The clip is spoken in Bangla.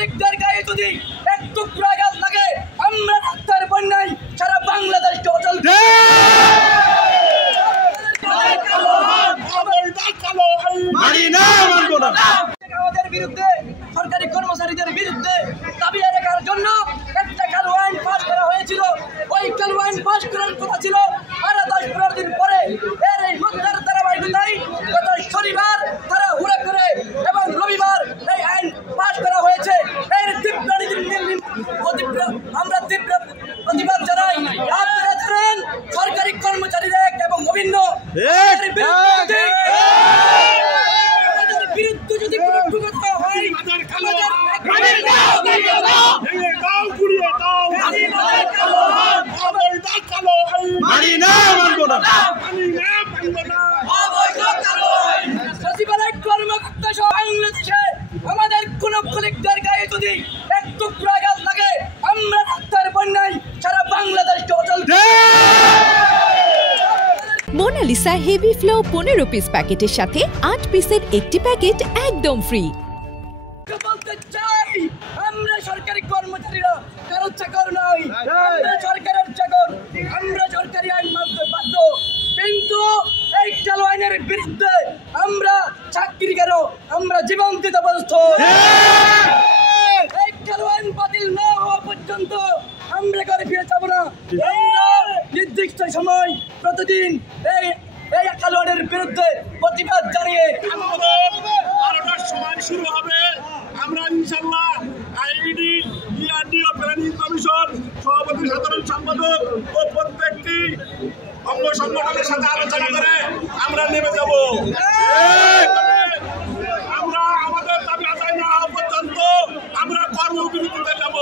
লীগদের গায়ে যদি এক টুকরা গাছ লাগে আমরা ডাক্তার বন্যায় সারা বাংলাদেশ অচল। আমাদের বিরুদ্ধে সরকারি কর্মচারীদের বিরুদ্ধে দাবি রাখার জন্য একটা কালো আইন পাস করা হয়েছিল। ওই কালো আইন পাস করার কথা ছিল আর 10-15 দিন পরে এর এই মুদ্রার ধারাবাহিকতায় গত শনিবার তারা হুড়া করে এবং রবিবার এই আইন পাস করা হয়েছে। এর আমরা তীব্র প্রতিবাদ জানাই। আপনারা জানেন সরকারি কর্মচারীরা এবং অভিন্ন বিরুদ্ধে যদি কোনো কথা হয় সচিবালয় কর্মকর্তা সহ বাংলাদেশে আমাদের কোন কলিগদের গায়ে যদি এক টুকরা গাছ লাগে আমরা ডাক্তার বন্যায় সারা বাংলাদেশ অচল। মোনালিসা হেভি ফ্লো 15 পিস প্যাকেটের সাথে 8 পিসের একটি প্যাকেট একদম ফ্রি। বলতে চাই আমরা সরকারি কর্মচারীরা কারো চাকর নই, আমরা সরকারের চাকর, আমরা সরকারি আইন মানতে বাধ্য। কিন্তু এই কালো আইনের বিরুদ্ধে আমরা চাকরি কেন আমরা জীবন দিতে প্রস্তুত। এই কালো আইন বাতিল না হওয়া পর্যন্ত আমরা ঘরে ফিরে যাবো না। আমরা নির্দিষ্ট সময় প্রতিদিন এই কালো আইনের বিরুদ্ধে প্রতিবাদ জানিয়ে 12টার সময় শুরু হবে। আমরা ইনশাল্লাহ আইডি ডিআরডিও প্ল্যানিং কমিশন সভাপতি সাধারণ সম্পাদক ও প্রত্যেকটি অঙ্গ সংগঠনের সাথে আলোচনা করে আমরা নেমে যাব। আমরা আমাদের দাবি আদায় না হওয়া পর্যন্ত আমরা কর্মবিরতিতে যাব।